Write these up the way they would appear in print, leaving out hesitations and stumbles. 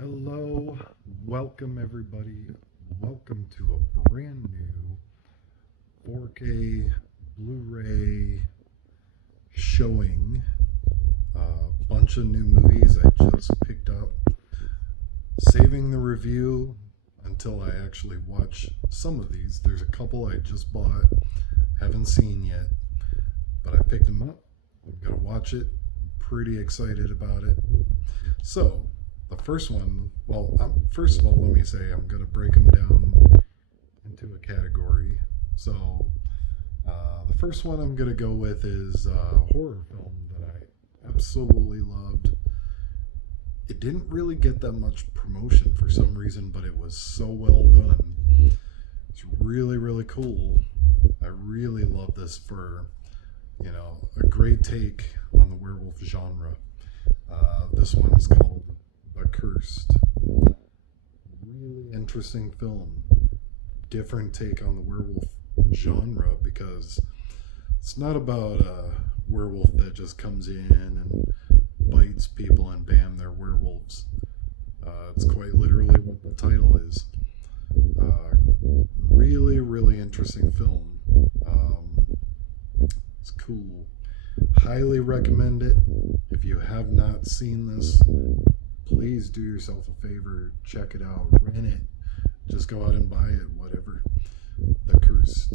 Hello, welcome everybody. Welcome to a brand new 4K Blu-ray showing. A bunch of new movies I just picked up. Saving the review until I actually watch some of these. There's a couple I just bought, haven't seen yet, but I picked them up. I'm gonna watch it. I'm pretty excited about it. So, the first one, first of all, let me say I'm going to break them down into a category. So, the first one I'm going to go with is a horror film that I absolutely loved. It didn't really get that much promotion for some reason, but it was so well done. It's really, really cool. I really love this for, a great take on the werewolf genre. This one's called Cursed. Really interesting film. Different take on the werewolf genre because it's not about a werewolf that just comes in and bites people and bam, they're werewolves. It's quite literally what the title is. Really, really interesting film. It's cool. Highly recommend it. If you have not seen this, please do yourself a favor, check it out, rent it, just go out and buy it, whatever. The Cursed.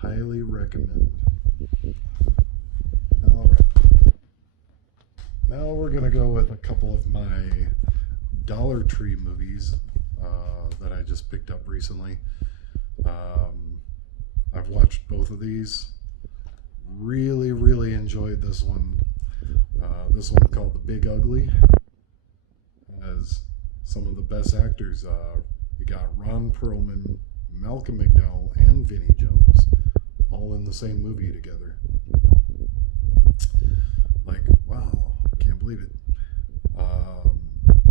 Highly recommend. Alright. Now we're going to go with a couple of my Dollar Tree movies that I just picked up recently. I've watched both of these. Really, really enjoyed this one. This one called The Big Ugly. As some of the best actors. You got Ron Perlman, Malcolm McDowell, and Vinnie Jones all in the same movie together. Like, wow, can't believe it.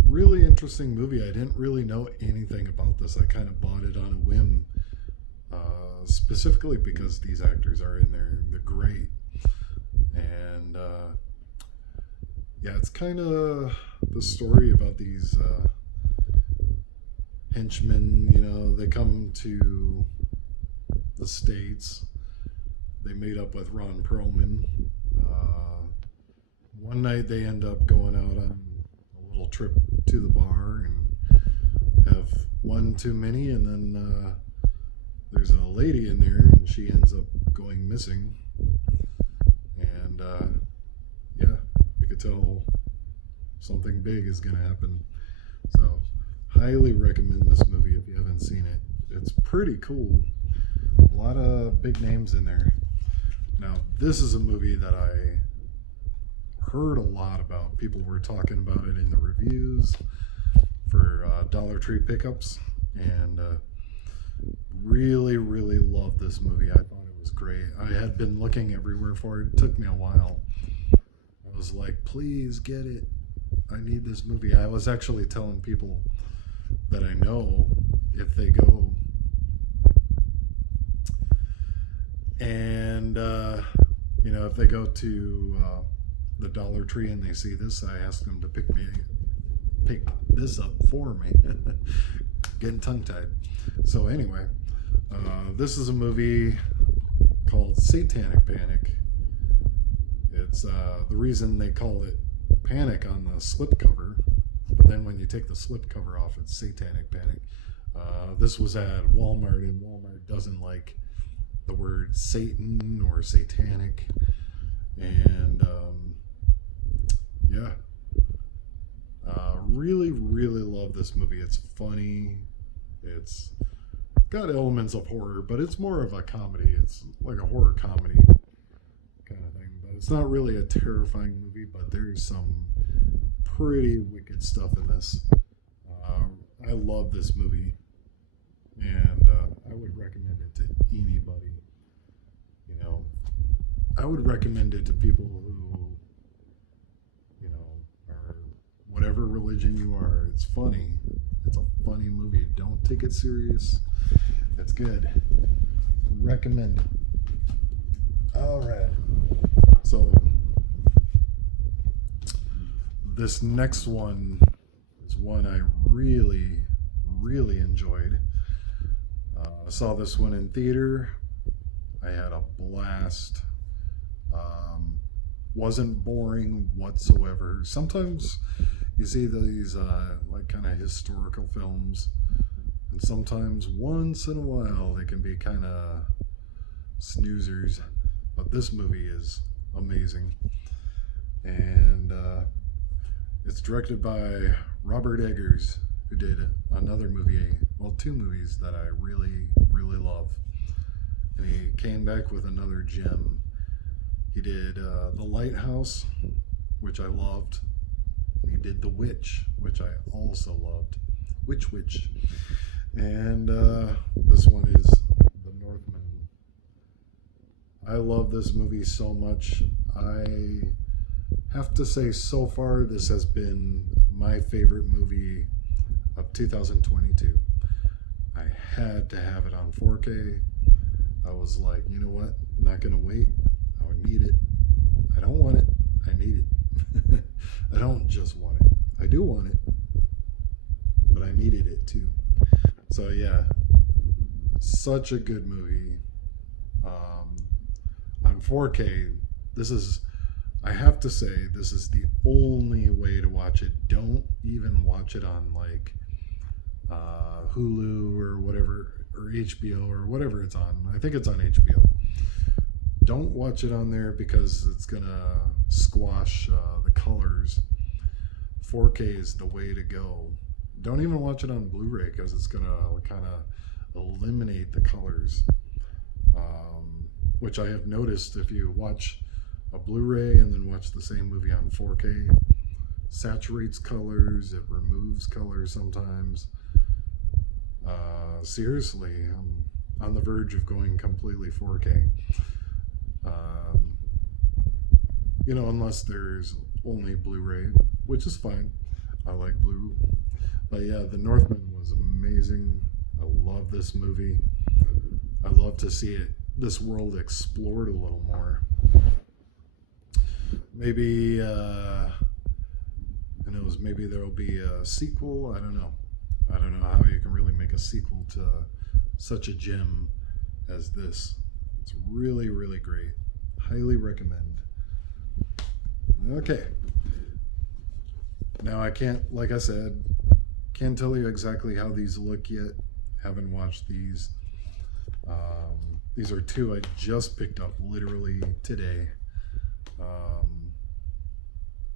Really interesting movie. I didn't really know anything about this. I kind of bought it on a whim, specifically because these actors are in there. They're great. And yeah, it's kind of the story about these henchmen. They come to the States. They meet up with Ron Perlman. One night they end up going out on a little trip to the bar and have one too many, and then there's a lady in there and she ends up going missing. And yeah, you could tell something big is going to happen. So, highly recommend this movie if you haven't seen it. It's pretty cool. A lot of big names in there. Now, this is a movie that I heard a lot about. People were talking about it in the reviews for Dollar Tree pickups, and really, really loved this movie. I thought it was great. I had been looking everywhere for it. It took me a while. I was like, please get it. I need this movie. I was actually telling people that I know if they go and if they go to the Dollar Tree and they see this, I ask them to pick this up for me. Getting tongue-tied. So anyway, this is a movie called Satanic Panic. It's the reason they call it Panic on the slipcover, but then when you take the slipcover off, it's Satanic Panic. This was at Walmart, and Walmart doesn't like the word Satan or satanic. And yeah, really, really love this movie. It's funny. It's got elements of horror, but it's more of a comedy. It's like a horror comedy kind of thing. But it's not really a terrifying movie, but there's some pretty wicked stuff in this. I love this movie, and I would recommend it to anybody. I would recommend it to people who, are whatever religion you are. It's funny. It's a funny movie. Don't take it serious. It's good. Recommend it. All right. So this next one is one I really, really enjoyed. I saw this one in theater. I had a blast. Wasn't boring whatsoever. Sometimes you see these like kind of historical films, and sometimes once in a while they can be kind of snoozers, but this movie is amazing. And it's directed by Robert Eggers, who did another movie, well, two movies that I really, really love. And he came back with another gem. He did The Lighthouse, which I loved. And he did The Witch, which I also loved. Witch. And this one is The Northmen. I love this movie so much. I have to say, so far, this has been my favorite movie of 2022. I had to have it on 4K. I was like, you know what? I'm not going to wait. I need it. I don't want it. I need it. I don't just want it. I do want it. But I needed it too. So yeah, such a good movie. On 4K, I have to say, this is the only way to watch it. Don't even watch it on like Hulu or whatever, or HBO or whatever it's on. I think it's on HBO. Don't watch it on there because it's gonna squash the colors. 4K is the way to go. Don't even watch it on Blu-ray because it's gonna kind of eliminate the colors, which I have noticed. If you watch a Blu-ray and then watch the same movie on 4K, saturates colors, it removes colors sometimes. Seriously, I'm on the verge of going completely 4K. Unless there's only Blu-ray, which is fine. I like Blu. But yeah, The Northman was amazing. I love this movie. I love to see this world explored a little more. Maybe, maybe there'll be a sequel. I don't know. I don't know how you can really make a sequel to such a gem as this. It's really, really great. Highly recommend. Okay. Now I can't, like I said, can't tell you exactly how these look yet. Haven't watched these. These are two I just picked up literally today.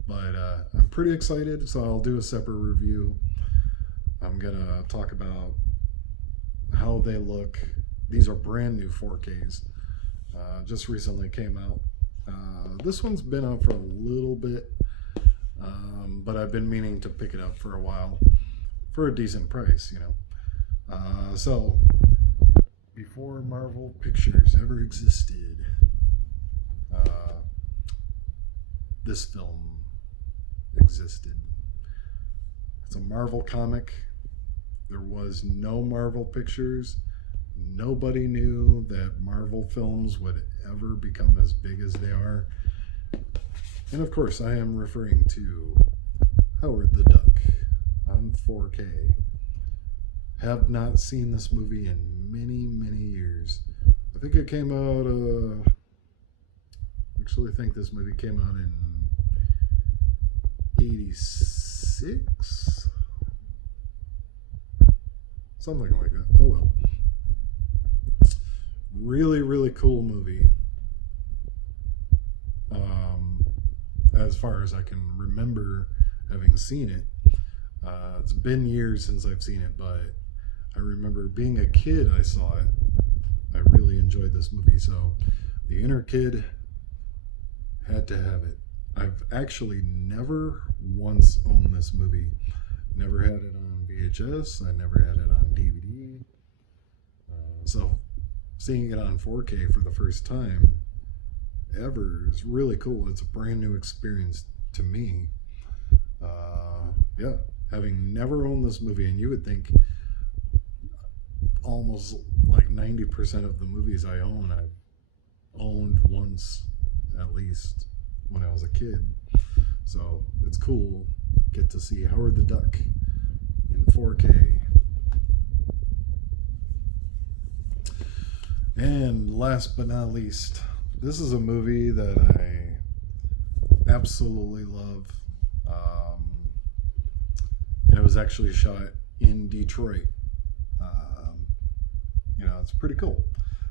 But I'm pretty excited, so I'll do a separate review. I'm gonna talk about how they look. These are brand new 4Ks. Just recently came out. This one's been out for a little bit, but I've been meaning to pick it up for a while for a decent price, So, before Marvel Pictures ever existed, this film existed. It's a Marvel comic. There was no Marvel Pictures. Nobody knew that Marvel films would ever become as big as they are. And of course, I am referring to Howard the Duck on 4K. Have not seen this movie in many, many years. I think it came out, actually I think this movie came out in 86? Something like that. Oh well. Really, really cool movie. As far as I can remember having seen it. It's been years since I've seen it, but I remember being a kid, I saw it. I really enjoyed this movie, so the inner kid had to have it. I've actually never once owned this movie. Never had it on VHS. I never had it on DVD. So seeing it on 4K for the first time ever is really cool. It's a brand new experience to me. Yeah, having never owned this movie, and you would think almost like 90% of the movies I own, I've owned once at least when I was a kid. So it's cool. Get to see Howard the Duck 4K. And last but not least, this is a movie that I absolutely love. And it was actually shot in Detroit. It's pretty cool.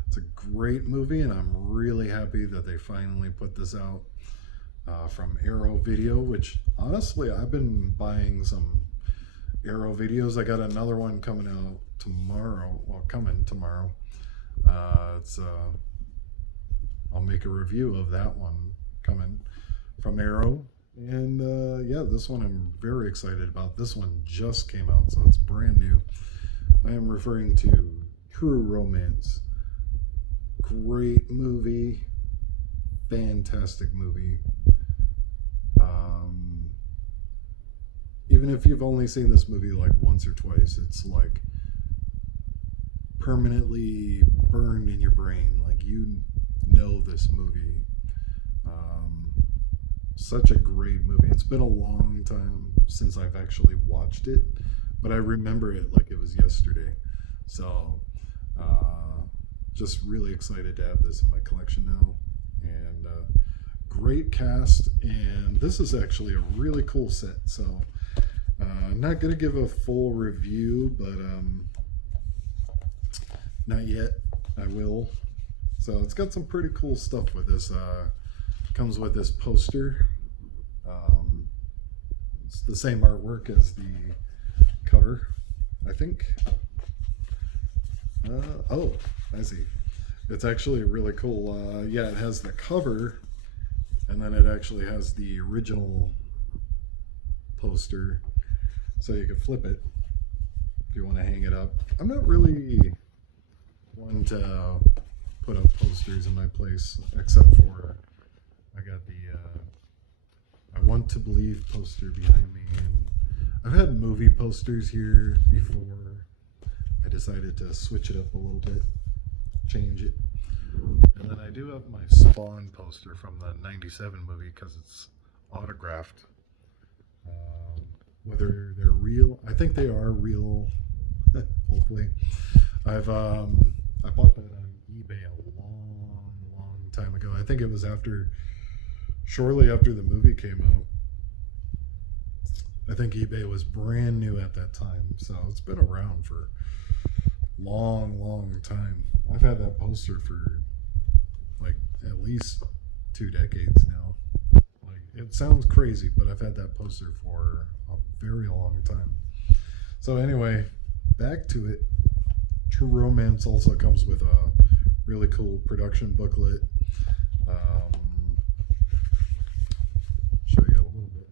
It's a great movie, and I'm really happy that they finally put this out from Arrow Video, which honestly, I've been buying some Arrow videos. I got another one coming out tomorrow. Well, coming tomorrow. I'll make a review of that one coming from Arrow. And this one I'm very excited about. This one just came out, so it's brand new. I am referring to True Romance. Great movie. Fantastic movie. Even if you've only seen this movie like once or twice, it's like permanently burned in your brain. Like, you know this movie. Such a great movie. It's been a long time since I've actually watched it, but I remember it like it was yesterday. So just really excited to have this in my collection now. And great cast, and this is actually a really cool set. So I'm not going to give a full review, but not yet. I will. So it's got some pretty cool stuff with this. Comes with this poster. It's the same artwork as the cover, I think. Oh, I see. It's actually really cool. It has the cover, and then it actually has the original poster, so you can flip it if you want to hang it up. I'm not really one to put up posters in my place, except for I got the I Want to Believe poster behind me, and I've had movie posters here before. I decided to switch it up a little bit, change it. And then I do have my Spawn poster from the 97 movie because it's autographed. Whether they're real, I think they are real, hopefully. I bought that on eBay a long time ago. I think it was shortly after the movie came out. I think eBay was brand new at that time, so it's been around for long time. I've had that poster for like at least 2 decades now. Like, it sounds crazy, but I've had that poster for a very long time. So anyway, back to it. True Romance also comes with a really cool production booklet. Show you a little bit.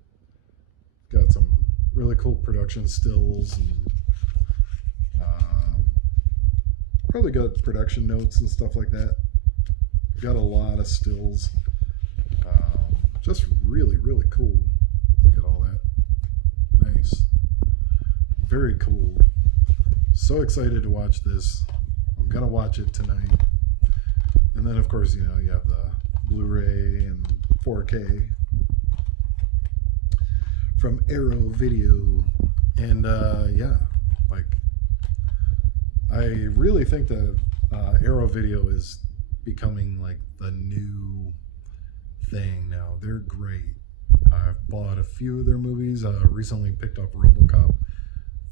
Got some really cool production stills, and probably got production notes and stuff like that. Got a lot of stills. Just really cool. Look at all that. Nice. Very cool. So excited to watch this. I'm gonna watch it tonight. And then of course, you have the Blu-ray and 4K from Arrow Video. And I really think that Arrow Video is becoming like the new thing now. They're great. I've bought a few of their movies. Recently picked up RoboCop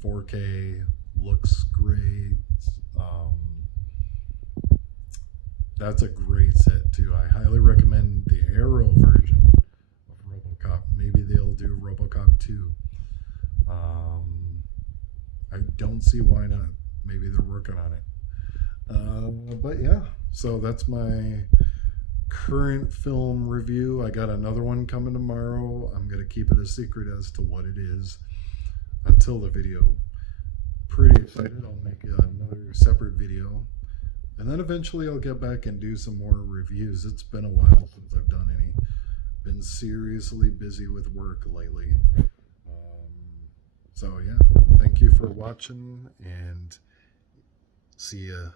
4K. Looks great. That's a great set too. I highly recommend the Arrow version of RoboCop. Maybe they'll do RoboCop 2. I don't see why not. Maybe they're working on it. But yeah, so that's my current film review. I got another one coming tomorrow. I'm going to keep it a secret as to what it is until the video. Pretty excited. I'll make another separate video. And then eventually I'll get back and do some more reviews. It's been a while since I've done any. Been seriously busy with work lately. So yeah, thank you for watching, and see ya.